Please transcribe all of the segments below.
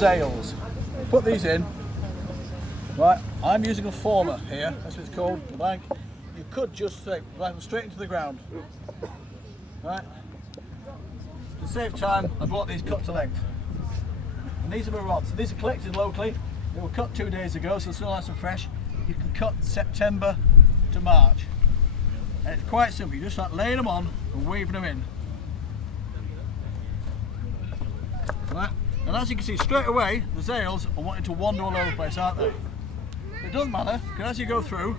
sails. Put these in. Right, I'm using a former here, that's what it's called, the bank. You could just say, right them straight into the ground. Right. To save time, I brought these cut to length. And these are my rods. These are collected locally. They were cut 2 days ago, so they're still nice and fresh. You can cut September to March. And it's quite simple. You just start laying them on and weaving them in. Right. And as you can see straight away, the sails are wanting to wander all over the place, aren't they? It doesn't matter, because as you go through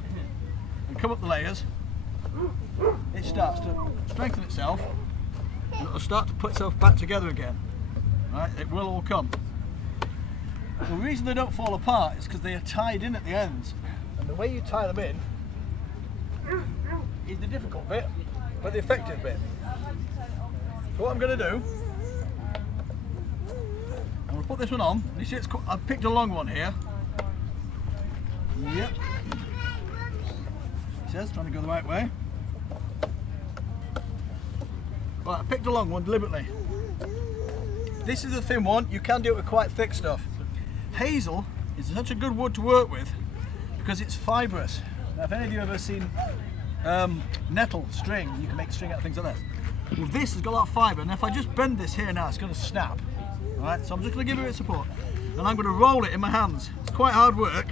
and come up the layers, it starts to strengthen itself and it'll start to put itself back together again. Right? It will all come. The reason they don't fall apart is because they are tied in at the ends. And the way you tie them in is the difficult bit, but the effective bit. So what I'm going to do, I'm going to put this one on. You see, I've picked a long one here. Yep. It says, trying to go the right way. Right, I picked a long one deliberately. This is a thin one. You can do it with quite thick stuff. Hazel is such a good wood to work with because it's fibrous. Now, if any of you have ever seen nettle string, you can make string out of things like that. Well, this has got a lot of fibre, and if I just bend this here now, it's going to snap. All right, so I'm just going to give it a bit of support, and I'm going to roll it in my hands. It's quite hard work.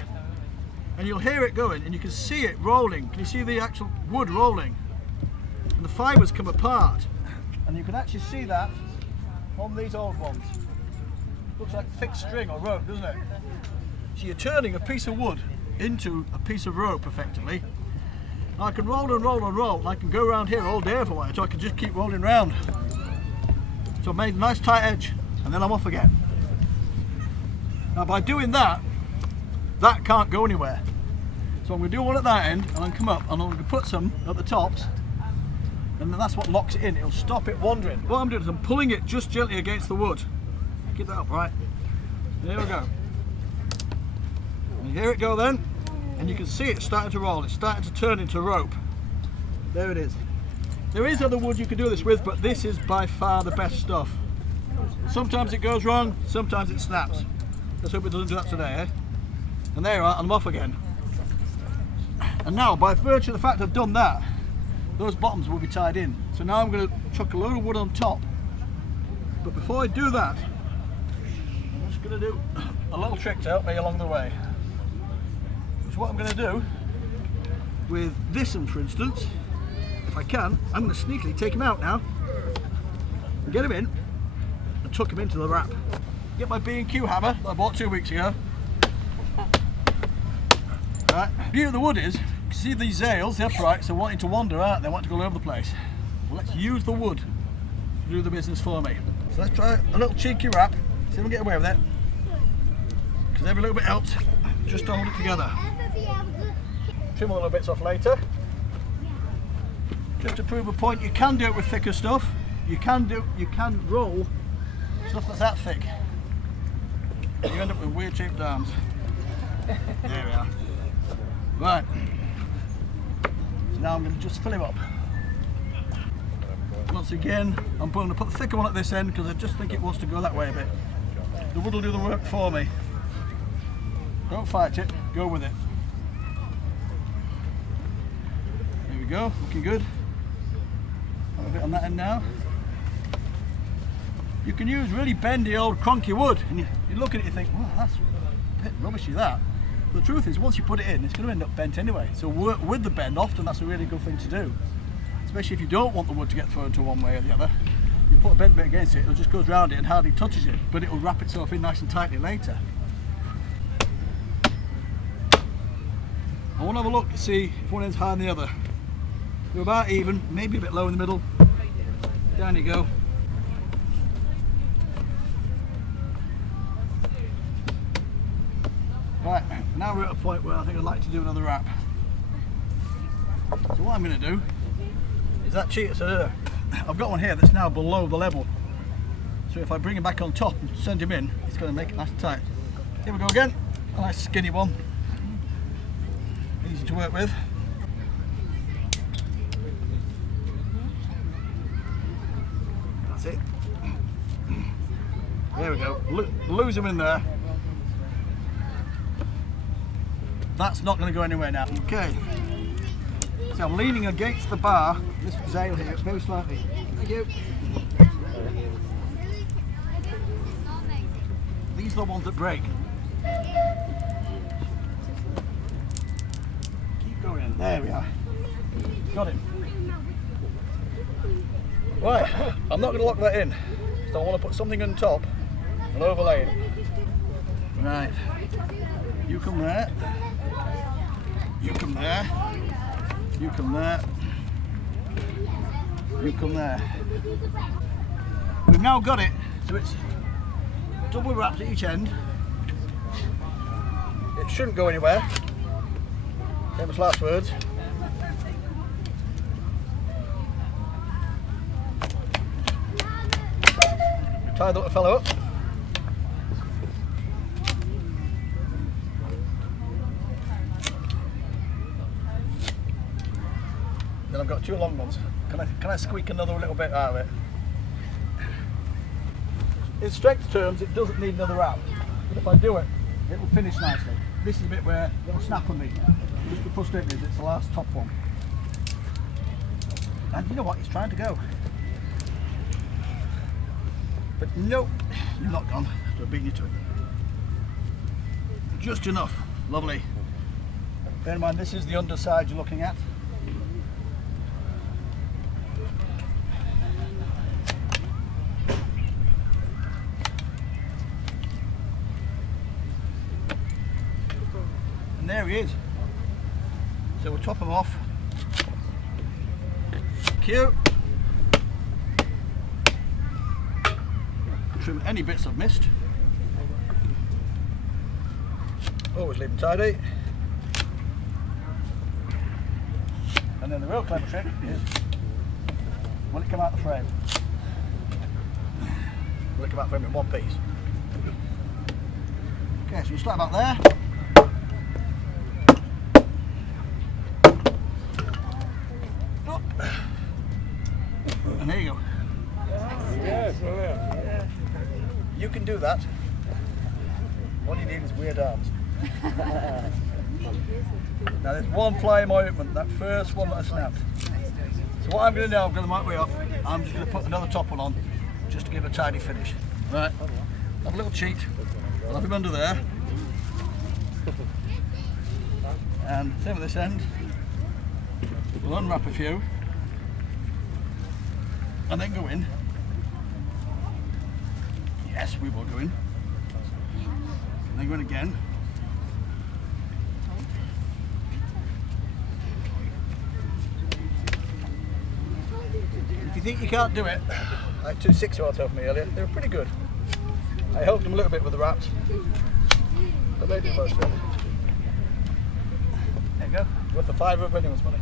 And you'll hear it going, and you can see it rolling. Can you see the actual wood rolling? And the fibres come apart, and you can actually see that on these old ones. Looks like thick string or rope, doesn't it? So you're turning a piece of wood into a piece of rope, effectively. And I can roll and roll and roll, and I can go around here all day for a while, so I can just keep rolling around. So I made a nice tight edge, and then I'm off again. Now by doing that, that can't go anywhere. So I'm going to do one at that end, and I'm going to come up and I'm going to put some at the tops, and then that's what locks it in. It'll stop it wandering. What I'm doing is I'm pulling it just gently against the wood. Keep that up, right? There we go. And you hear it go then, and you can see it starting to roll. It's starting to turn into rope. There it is. There is other wood you can do this with, but this is by far the best stuff. Sometimes it goes wrong, sometimes it snaps. Let's hope it doesn't do that today, eh? And there you are, and I'm off again. And now, by virtue of the fact I've done that, those bottoms will be tied in. So now I'm going to chuck a load of wood on top. But before I do that, I'm just going to do a little trick to help me along the way. So what I'm going to do with this one, for instance, if I can, I'm going to sneakily take him out now, and get him in, and tuck him into the wrap. Get my B&Q hammer that I bought 2 weeks ago. Right. The beauty of the wood is, you can see these sails, the uprights are wanting to wander, aren't they? They want to go all over the place. Well, let's use the wood to do the business for me. So let's try a little cheeky wrap, see if we can get away with it. Because every little bit helps, just to hold it together. Trim all the little bits off later. Just to prove a point, you can do it with thicker stuff. You can roll stuff that's that thick. You end up with weird shaped arms. There we are. Right. So now I'm going to just fill him up. Once again, I'm going to put the thicker one at this end because I just think it wants to go that way a bit. The wood will do the work for me. Don't fight it, go with it. There we go, looking good. Have a bit on that end now. You can use really bendy old cronky wood, and you look at it and you think, well, that's a bit rubbishy that. But the truth is, once you put it in, it's going to end up bent anyway. So work with the bend, often that's a really good thing to do. Especially if you don't want the wood to get thrown to one way or the other. You put a bent bit against it, it just goes around it and hardly touches it, but it will wrap itself in nice and tightly later. I want to have a look to see if one end's higher than the other. They're about even, maybe a bit low in the middle. Down you go. Right, now we're at a point where I think I'd like to do another wrap. So what I'm going to do is that cheater, so I've got one here that's now below the level. So if I bring him back on top and send him in, it's going to make it nice and tight. Here we go again, a nice skinny one. Easy to work with. That's it. There we go. Lose him in there. That's not going to go anywhere now. Okay. So I'm leaning against the bar. This Hazel here, very slightly. Thank you. These are the ones that break. Keep going. There we are. Got him. Right, I'm not going to lock that in. So I want to put something on top and overlay it. Right. You come there. You come there. You come there. You come there. We've now got it, so it's double wrapped at each end. It shouldn't go anywhere. Famous last words. Tie the little fellow up. Then I've got two long ones. Can I squeak another little bit out of it? In strict terms, it doesn't need another wrap, but if I do it, it will finish nicely. This is the bit where it'll snap on me. Just the frustrating is it's the last top one. And you know what? It's trying to go. But no, you're not gone. So I've beaten you to it. Just enough. Lovely. Bear in mind, this is the underside you're looking at. And there he is. So we'll top him off. Cute. Trim any bits I've missed. Always leave them tidy. And then the real clever trick is when it come out the frame. Will it come out the frame in one piece? Okay, so you start about there. Oh. And there you go. You can do that. All you need is weird arms. Now there's one fly in my ointment, that first one that I snapped. So what I'm going to do, I'm going to mark way up. I'm just going to put another top one on, just to give a tidy finish. Right, have a little cheat. I'll have him under there. And same with this end. We'll unwrap a few. And then go in. Yes, we will go in. And then go in again. If you think you can't do it, I had 2 6-year-olds helping me earlier. They were pretty good. I helped them a little bit with the wraps, but they did most of it. There you go. Worth a fiver of anyone's money.